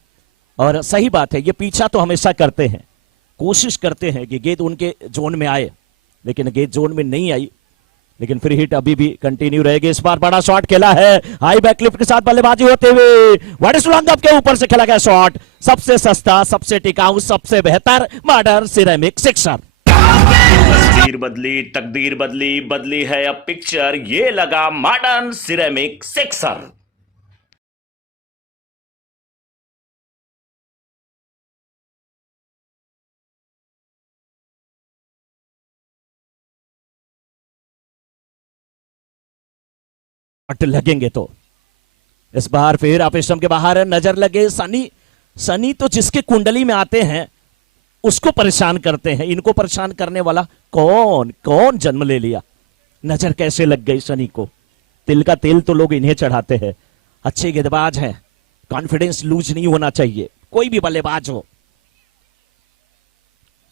और सही बात है, ये पीछा तो हमेशा करते हैं, कोशिश करते हैं कि गेंद उनके जोन में आए, लेकिन गेंद जोन में नहीं आई। लेकिन फ्री हिट अभी भी कंटिन्यू रहेगी। इस बार बड़ा शॉट खेला है, हाई बैकलिफ्ट के साथ बल्लेबाजी होते हुए बड़े सुलंग के ऊपर से खेला गया शॉट। सबसे सस्ता, सबसे टिकाऊ, सबसे बेहतर मॉडर्न सिरेमिक सिक्सर। तस्वीर बदली, तकदीर बदली, बदली है अब पिक्चर, ये लगा मॉडर्न सिरेमिक सिक्सर। लगेंगे तो इस बार फिर आप स्टंप के बाहर नजर लगे। सनी, सनी तो जिसके कुंडली में आते हैं उसको परेशान करते हैं, इनको परेशान करने वाला कौन कौन जन्म ले लिया? नजर कैसे लग गई सनी को? तिल का तेल तो लोग इन्हें चढ़ाते हैं। अच्छे गेंदबाज हैं, कॉन्फिडेंस लूज नहीं होना चाहिए कोई भी बल्लेबाज हो।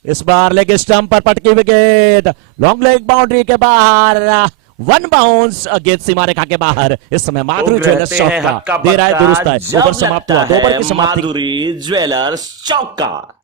इस बार लेग स्टंप पर पटकी हुई गेंद, लॉन्ग लेग बाउंड्री के बाहर, 1 बाउंस, गेंद सीमा रेखा के बाहर। इस समय माधुरी ज्वेलर्स चौका दे रहा है दुरुस्त है। ओवर समाप्त हुआ, 2 ओवर की समाप्ति। माधुरी ज्वेलर्स चौका।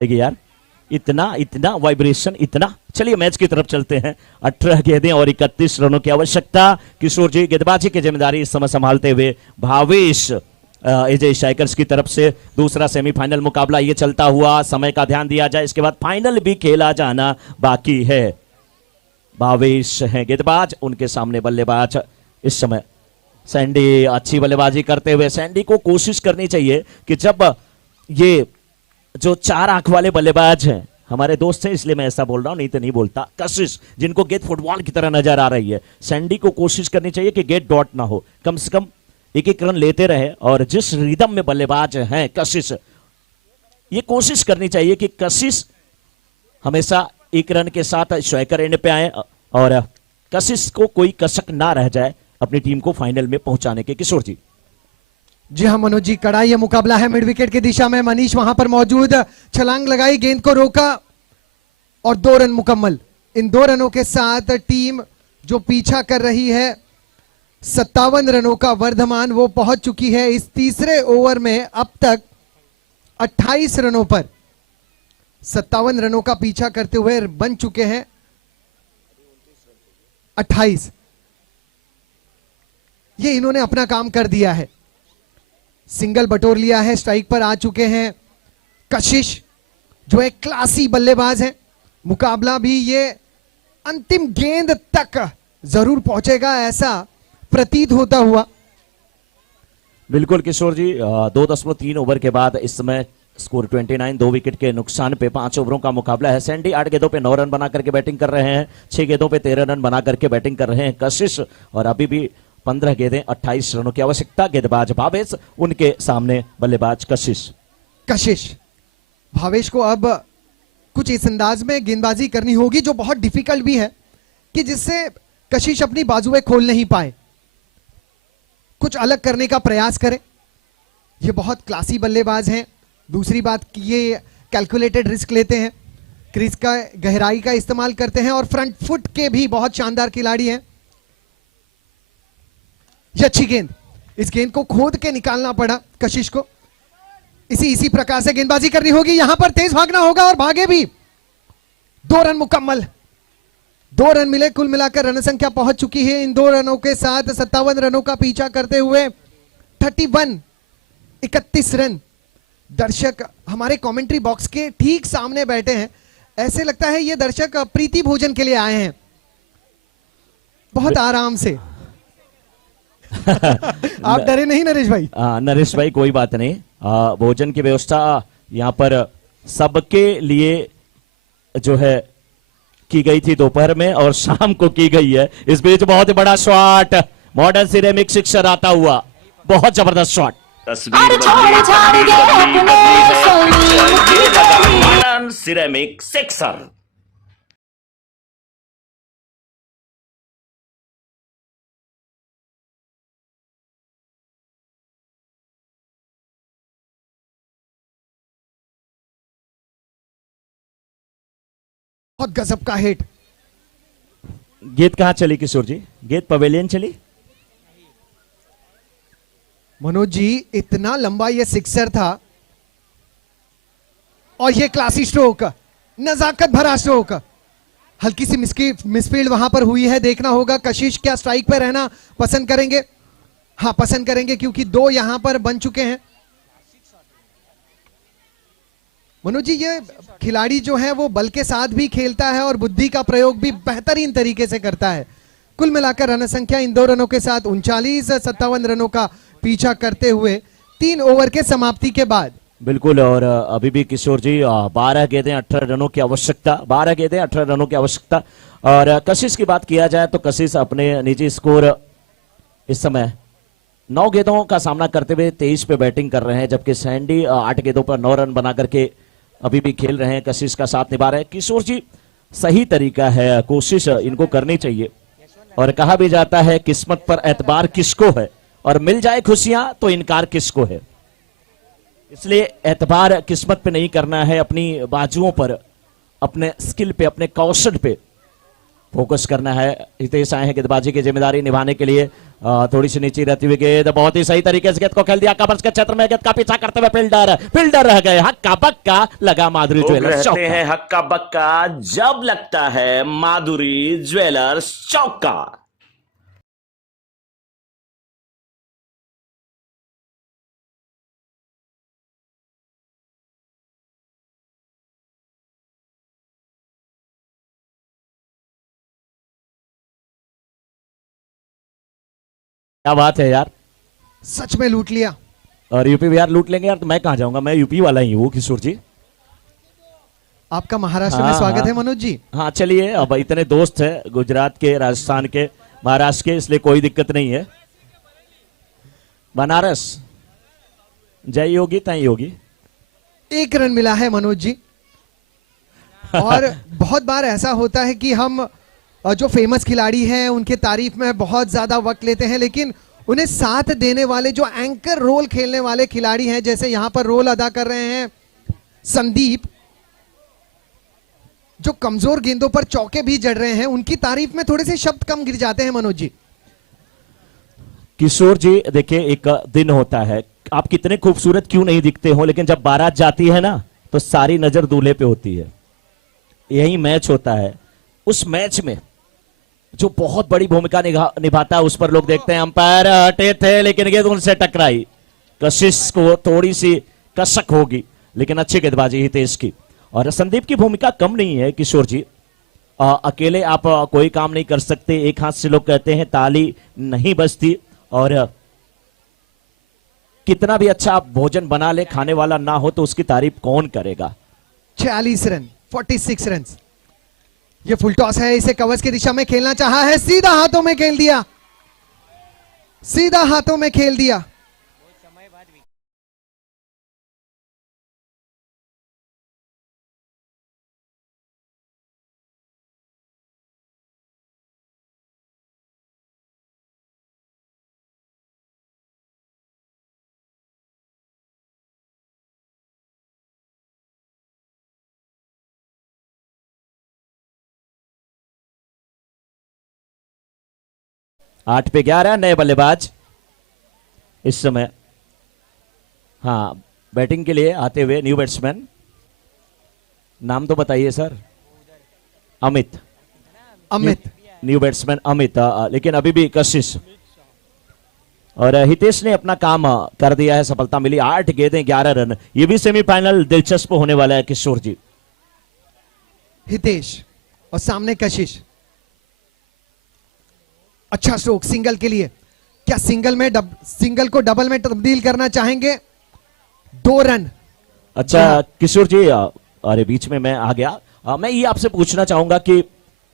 देखिए यार, इतना इतना वाइब्रेशन, इतना। चलिए मैच की तरफ चलते हैं। 18 गेंदें और 31 रनों की आवश्यकता। किशोर जी गेंदबाजी की जिम्मेदारी इस समय संभालते हुए भावेश एजे स्ट्राइकर्स की तरफ से दूसरा सेमीफाइनल मुकाबला ये चलता हुआ। समय का ध्यान दिया जाए, इसके बाद फाइनल भी खेला जाना बाकी है। भावेश हैं गेंदबाज, उनके सामने बल्लेबाज इस समय सैंडी। अच्छी बल्लेबाजी करते हुए सैंडी को कोशिश करनी चाहिए कि जब ये जो 4 आंख वाले बल्लेबाज हैं, हमारे दोस्त हैं इसलिए मैं ऐसा बोल रहा हूं, नहीं तो नहीं बोलता, कशिश जिनको गेंद फुटबॉल की तरह नजर आ रही है, सैंडी को कोशिश करनी चाहिए कि गेंद डॉट ना हो, कम से कम एक एक रन लेते रहे। और जिस रिदम में बल्लेबाज हैं कशिश, ये कोशिश करनी चाहिए कि कशिश हमेशा एक रन के साथ स्ट्राइकर एंड पे आए और कशिश को कोई कसक ना रह जाए अपनी टीम को फाइनल में पहुंचाने के। किशोर जी। जी हाँ मनोज जी, कड़ा ये मुकाबला है। मिड विकेट की दिशा में मनीष वहां पर मौजूद, छलांग लगाई, गेंद को रोका और 2 रन मुकम्मल। इन 2 रनों के साथ टीम जो पीछा कर रही है 57 रनों का वर्धमान, वो पहुंच चुकी है इस तीसरे ओवर में अब तक 28 रनों पर। 57 रनों का पीछा करते हुए बन चुके हैं 28। ये इन्होंने अपना काम कर दिया है, सिंगल बटोर लिया है, स्ट्राइक पर आ चुके हैं कशिश जो एक क्लासी बल्लेबाज है। मुकाबला भी ये अंतिम गेंद तक जरूर पहुंचेगा ऐसा प्रतीत होता हुआ। बिल्कुल किशोर जी, 2.3 ओवर के बाद इस समय स्कोर 29, 2 विकेट के नुकसान पे 5 ओवरों का मुकाबला है। सैंडी 8 गेंदों पे 9 रन बना करके बैटिंग कर रहे हैं, 6 गेंदों पे 13 रन बना करके बैटिंग कर रहे हैं कशिश, और अभी भी 15 गेंदें 28 रनों की आवश्यकता। गेंदबाज भावेश, उनके सामने बल्लेबाज कशिश। भावेश को अब कुछ इस अंदाज में गेंदबाजी करनी होगी जो बहुत डिफिकल्ट भी है, कि जिससे कशिश अपनी बाजुएं खोल नहीं पाए, कुछ अलग करने का प्रयास करे। ये बहुत क्लासी बल्लेबाज हैं। दूसरी बात कि ये कैलकुलेटेड रिस्क लेते हैं, क्रीज का गहराई का इस्तेमाल करते हैं और फ्रंट फुट के भी बहुत शानदार खिलाड़ी हैं। ये अच्छी गेंद, इस गेंद को खोद के निकालना पड़ा कशिश को। इसी प्रकार से गेंदबाजी करनी होगी, यहां पर तेज भागना होगा और भागे भी। 2 रन मुकम्मल, 2 रन मिले, कुल मिलाकर रन संख्या पहुंच चुकी है इन 2 रनों के साथ 57 रनों का पीछा करते हुए 31 रन। दर्शक हमारे कमेंट्री बॉक्स के ठीक सामने बैठे हैं, ऐसे लगता है ये दर्शक प्रीति भोजन के लिए आए हैं, बहुत आराम से। आप डरे नहीं नरेश भाई? नरेश भाई कोई बात नहीं, भोजन की व्यवस्था यहाँ पर सबके लिए जो है की गई थी दोपहर में और शाम को की गई है। इस बीच बहुत ही बड़ा शॉट, मॉडर्न सिरेमिक सिक्सर आता हुआ, बहुत जबरदस्त शॉट। तस्वीर बदली, ये लगा मॉडर्न सिरेमिक सिक्सर। बहुत गजब का हिट। गेंद कहां चली किशोर जी? गेंद पवेलियन चली। मनोज जी, इतना लंबा ये सिक्सर था और ये क्लासी स्ट्रोक, नजाकत भरा स्ट्रोक। हल्की सी मिसफील्ड वहां पर हुई है, देखना होगा कशिश क्या स्ट्राइक पे रहना पसंद करेंगे। हाँ पसंद करेंगे, क्योंकि 2 यहां पर बन चुके हैं। मनोज जी, ये खिलाड़ी जो है वो बल के साथ भी खेलता है और बुद्धि का प्रयोग भी बेहतरीन तरीके से करता है। कुल मिलाकर रन संख्या इन 2 रनों के साथ 39-57 रनों का पीछा करते हुए 3 ओवर के समाप्ति के बाद। बिल्कुल, और अभी भी किशोर जी 12 गेंदें 18 रनों की आवश्यकता, 12 गेंदें 18 रनों की आवश्यकता। और कशिश की बात किया जाए तो कशिश अपने निजी स्कोर इस समय 9 गेंदों का सामना करते हुए 23 पे बैटिंग कर रहे हैं, जबकि सैंडी 8 गेंदों पर 9 रन बना करके अभी भी खेल रहे हैं, कशिश का साथ निभा रहे हैं। किशोर जी, सही तरीका है, कोशिश इनको करनी चाहिए। और कहा भी जाता है किस्मत पर एतबार किसको है, और मिल जाए खुशियां तो इनकार किसको है। इसलिए एतबार किस्मत पे नहीं करना है, अपनी बाजुओं पर, अपने स्किल पे, अपने कौशल पे फोकस करना है। हितेश आए हैं गेंदबाजी की जिम्मेदारी निभाने के लिए। थोड़ी सी नीचे रहती हुई गेंद बहुत ही सही तरीके से गेंद को खेल दिया कवर्स के क्षेत्र में। गेंद का पीछा करते हुए फील्डर रह गए। हक्का बक्का लगा माधुरी लोग ज्वेलर्स रहते चौका। हैं हक्का बक्का जब लगता है माधुरी ज्वेलर्स चौका। क्या बात है यार, सच में लूट लिया। और यूपी बिहार लूट लेंगे यार तो मैं कहां जाऊंगा, मैं यूपी वाला ही हूँ किशोर जी। आपका महाराष्ट्र में हाँ, स्वागत हाँ। है मनोज जी। हाँ चलिए, अब इतने दोस्त हैं गुजरात के, राजस्थान के, महाराष्ट्र के, इसलिए कोई दिक्कत नहीं है। बनारस जय योगी तय योगी। 1 रन मिला है मनोज जी। और बहुत बार ऐसा होता है कि हम जो फेमस खिलाड़ी हैं उनके तारीफ में बहुत ज्यादा वक्त लेते हैं, लेकिन उन्हें साथ देने वाले जो एंकर रोल खेलने वाले खिलाड़ी हैं, जैसे यहां पर रोल अदा कर रहे हैं संदीप, जो कमजोर गेंदों पर चौके भी जड़ रहे हैं, उनकी तारीफ में थोड़े से शब्द कम गिर जाते हैं मनोज जी। किशोर जी देखिए, एक दिन होता है, आप कितने खूबसूरत क्यों नहीं दिखते हो, लेकिन जब बारात जाती है ना तो सारी नजर दूल्हे पे होती है। यही मैच होता है। उस मैच में जो बहुत बड़ी भूमिका निभाता है उस पर लोग देखते हैं। अंपायर हटे थे लेकिन गेंद उनसे टकराई। कशिश को थोड़ी सी कसक होगी, लेकिन अच्छी गेंदबाजी हितेश की। और संदीप की भूमिका कम नहीं है किशोर जी। अकेले आप कोई काम नहीं कर सकते। एक हाथ से लोग कहते हैं ताली नहीं बजती, और कितना भी अच्छा आप भोजन बना ले, खाने वाला ना हो तो उसकी तारीफ कौन करेगा। 46 रन, 46 रन। ये फुल टॉस है, इसे कवर्स की दिशा में खेलना चाहा है, सीधा हाथों में खेल दिया, सीधा हाथों में खेल दिया। आठ पे 11 नए बल्लेबाज इस समय। हाँ, बैटिंग के लिए आते हुए न्यू बैट्समैन, नाम तो बताइए sir. Amit. Amit. New batsman Amit. लेकिन अभी भी कशिश और हितेश ने अपना काम कर दिया है, सफलता मिली। 8 गेंदें 11 रन। ये भी सेमीफाइनल दिलचस्प होने वाला है किशोर जी। हितेश और सामने कशिश। अच्छा स्ट्रोक सिंगल के लिए। क्या सिंगल को डबल में तब्दील करना चाहेंगे? 2 रन। अच्छा किशोर जी, अरे बीच में मैं आ गया। मैं ये आपसे पूछना चाहूंगा कि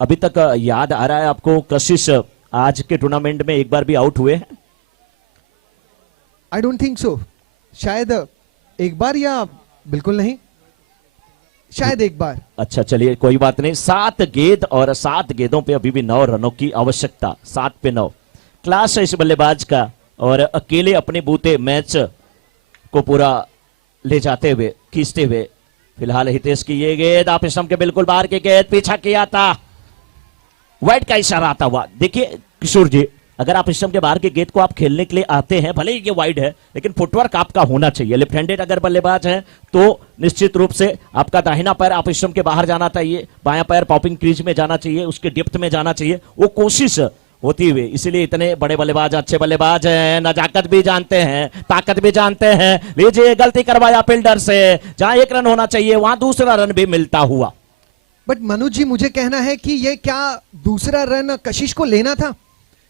अभी तक याद आ रहा है आपको कशिश आज के टूर्नामेंट में एक बार भी आउट हुए हैं? I don't think so. शायद एक बार या बिल्कुल नहीं, शायद एक बार। अच्छा चलिए कोई बात नहीं। 7 गेंद और 7 गेंदों पे अभी भी 9 रनों की आवश्यकता। 7 पे 9 क्लास है इस बल्लेबाज का, और अकेले अपने बूते मैच को पूरा ले जाते हुए, खींचते हुए। फिलहाल हितेश की ये गेंद आप स्टंप के बिल्कुल बाहर की गेंद, पीछा किया था, वाइड का इशारा आता हुआ। देखिए किशोर जी, अगर आप स्टंप के बाहर की गेंद को आप खेलने के लिए आते हैं, भले ही ये वाइड है, लेकिन फुटवर्क आपका होना चाहिए। लेफ्ट हैंडेड अगर बल्लेबाज हैं तो निश्चित रूप से आपका दाहिना पैर आप स्टंप के बाहर जाना चाहिए, बायां पैर पॉपिंग क्रीज में जाना चाहिए, उसके डेप्थ में जाना चाहिए, वो कोशिश होती हुई। इसीलिए इतने बड़े बल्लेबाज, अच्छे बल्लेबाज हैं, नजाकत भी जानते हैं, ताकत भी जानते हैं। लीजिए, गलती करवाया फील्डर से, जहां 1 रन होना चाहिए वहां दूसरा रन भी मिलता हुआ। बट मनोज जी, मुझे कहना है कि ये क्या दूसरा रन कशिश को लेना था?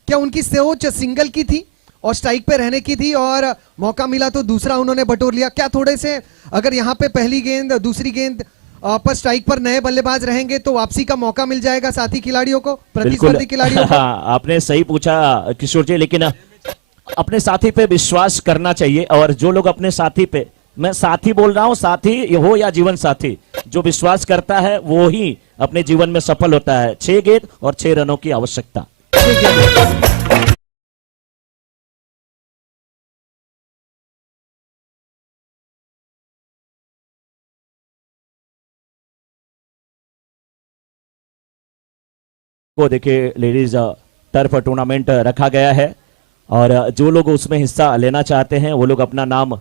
क्या उनकी सोच सिंगल की थी और स्ट्राइक पे रहने की थी, और मौका मिला तो दूसरा उन्होंने बटोर लिया? क्या थोड़े से अगर यहाँ पे पहली गेंद दूसरी गेंद पर स्ट्राइक पर नए बल्लेबाज रहेंगे तो वापसी का मौका मिल जाएगा साथी खिलाड़ियों को, प्रतिस्पर्धी खिलाड़ियों को? हाँ, आपने सही पूछा किशोर जी, लेकिन अपने साथी पे विश्वास करना चाहिए। और जो लोग अपने साथी पे, मैं साथी बोल रहा हूं, साथी हो या जीवन साथी, जो विश्वास करता है वो ही अपने जीवन में सफल होता है। 6 गेंद और 6 रनों की आवश्यकता। ठीक है। को देखिए लेडीज टर्फ टूर्नामेंट रखा गया है और जो लोग उसमें हिस्सा लेना चाहते हैं वो लोग अपना नाम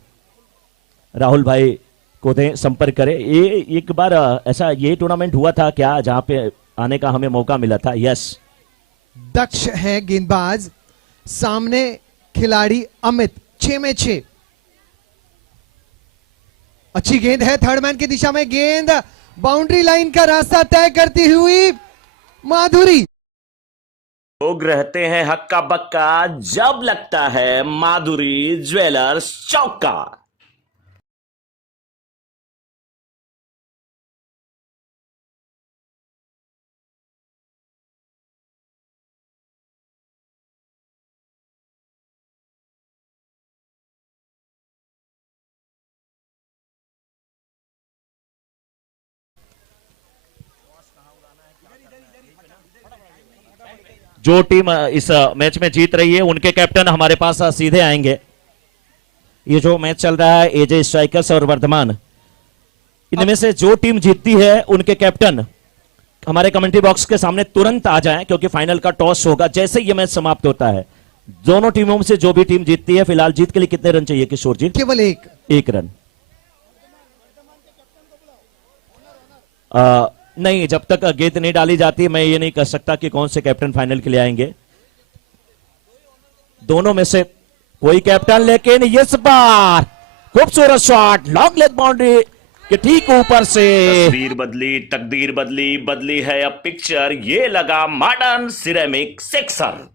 राहुल भाई को दें, संपर्क करें। ये एक बार ऐसा ये टूर्नामेंट हुआ था क्या जहां पे आने का हमें मौका मिला था? यस, दक्ष है गेंदबाज, सामने खिलाड़ी अमित। 6 में 6। अच्छी गेंद है, थर्ड मैन की दिशा में गेंद, बाउंड्री लाइन का रास्ता तय करती हुई माधुरी। लोग रहते हैं हक्का बक्का जब लगता है माधुरी ज्वेलर्स चौका। जो टीम इस मैच में जीत रही है उनके कैप्टन हमारे पास सीधे आएंगे। ये जो मैच चल रहा है एजे स्ट्राइकर्स और वर्धमान, इनमें से जो टीम जीतती है उनके कैप्टन हमारे कमेंट्री बॉक्स के सामने तुरंत आ जाएं, क्योंकि फाइनल का टॉस होगा जैसे ये मैच समाप्त होता है। दोनों टीमों में से जो भी टीम जीतती है, फिलहाल जीत के लिए कितने रन चाहिए किशोर जी? केवल एक रन। नहीं, जब तक गेंद नहीं डाली जाती मैं ये नहीं कह सकता कि कौन से कैप्टन फाइनल के लिए आएंगे। दोनों में से कोई कैप्टन, लेकिन इस बार खूबसूरत शॉट लॉन्ग लेग बाउंड्री के ठीक ऊपर से। तस्वीर बदली, तकदीर बदली, बदली है अब पिक्चर, ये लगा मॉडर्न सिरेमिक सिक्सर।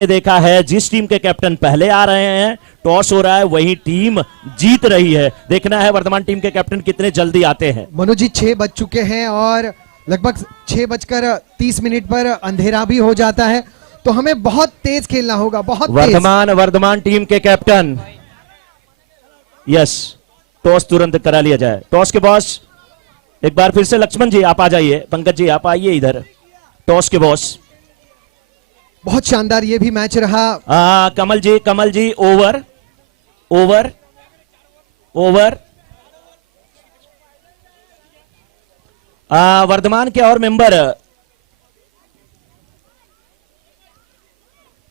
देखा है जिस टीम के कैप्टन पहले आ रहे हैं, टॉस हो रहा है, वही टीम जीत रही है। देखना है वर्तमान टीम के कैप्टन कितने जल्दी आते हैं। मनोज जी 6 बज चुके हैं और लगभग 6:30 पर अंधेरा भी हो जाता है, तो हमें बहुत तेज खेलना होगा, बहुत तेज। वर्धमान टीम के कैप्टन, यस, टॉस तुरंत करा लिया जाए। टॉस के बॉस एक बार फिर से लक्ष्मण जी आप आ जाइए, पंकज जी आप आइए इधर। टॉस के बॉस, बहुत शानदार ये भी मैच रहा। कमल जी ओवर ओवर ओवर। वर्धमान के और मेंबर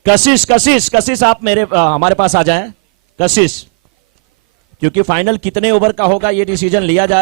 कशिश आप हमारे पास आ जाएं। कशिश, क्योंकि फाइनल कितने ओवर का होगा ये डिसीजन लिया जा रहा है।